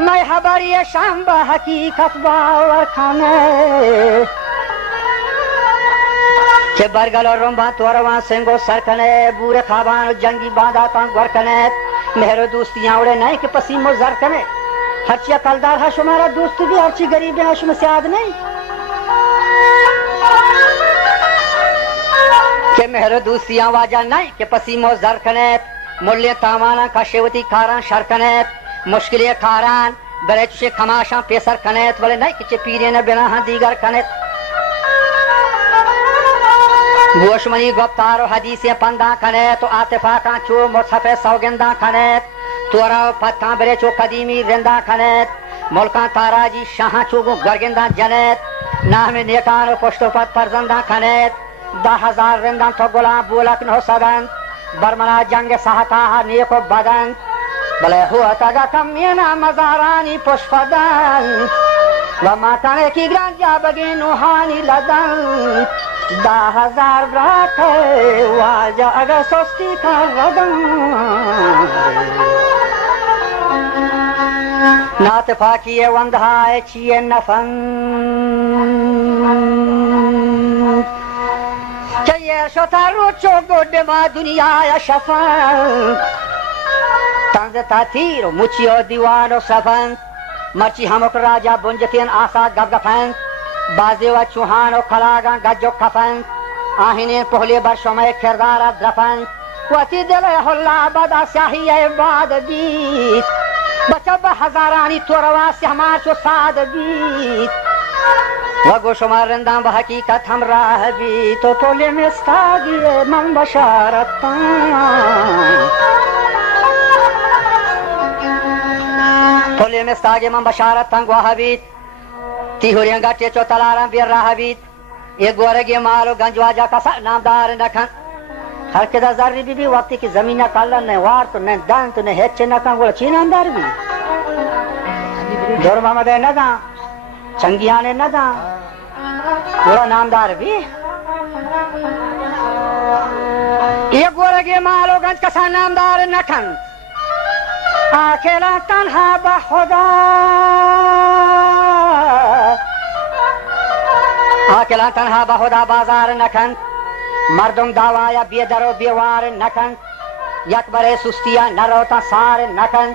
मैं हबरी शाम हकीकत बावर खाने के बरगल और रुम्बा तोरवा सिंगो सरकने बूरे खाबान जंगी बांधा का गरकने मेहरो दोस्तियां उड़े नहीं कि पसीमो जर कने हर्चिया कलदार है शुमारा दोस्त भी हर्ची गरीब है शुम से याद नहीं के मेहरो दोस्तियां वाजा नहीं कि पसीमो जर कने मुल्य तावाना का शेवती खारा शरकने मुश्किले खारान बरे चुशे खमाशा पेसर कनेत वाले नहीं कि पीरे न बिना हाँ दीगर कनेत गोशमनी गुप्तार हदीसे पंदा कनेत तो आतिफा का चो मुसफे सौगंदा कनेत तोरा पत्ता बरे चो कदीमी रिंदा कनेत मुल्का ताराजी शाह चो गरगिंदा जनेत नाम नेकान पुष्टो पत परजंदा कनेत 10,000 रिंदा तो गुलाम बोलक नो सदन बरमना जंग सहता नेको बदन भले हुआ तगा कमीना मजारानी पुष्पदन वमाताने की ग्रांजा बगे नुहानी लदन 10,000 ब्रात वाजा अगर सोस्ती का रदन नात फाकिये वंदहाए चिये नफन चाहिए शोतारो चोगोडे मा दुनिया या शफन तंज तातीरो मुचियो दीवानो सफन मर्ची हमक राजा बुंजतियन आसा गबगफन बाजे व चुहानो खलागा गजो खफन आहिने पहले वर्षों में किरदार द्रफन वती दिले हुल्ला बदा शाही बाद बीत बचब हजारानी तोरवा से हमार चो साद बीत वगो शुमार रंदा हकीकत हम राह भी तो पोले में स्तागिए मन बशारत पोले में स्तागे मन बशारत तंग वहाबीत तिहुरियंगा टेचो तलारम बिर राहबीत ये गोरगे मालो गंजवाजा का नामदार नखन हर के दजारी भी वक्त की जमीन काला ने वार तो ने दान तो ने हेचे न का गोल चीनांदार भी जोर मोहम्मद ने ना चंगिया ने ना गोला नामदार भी ये गोरगे मालो गंज का नामदार नखन अकेला तन्हा बखुदा अकेला तन्हा बहुदा बाजार नखन मर्दुम दावाया बेदरो बेवार नखन यकबरे सुस्तिया नरोता सार नखन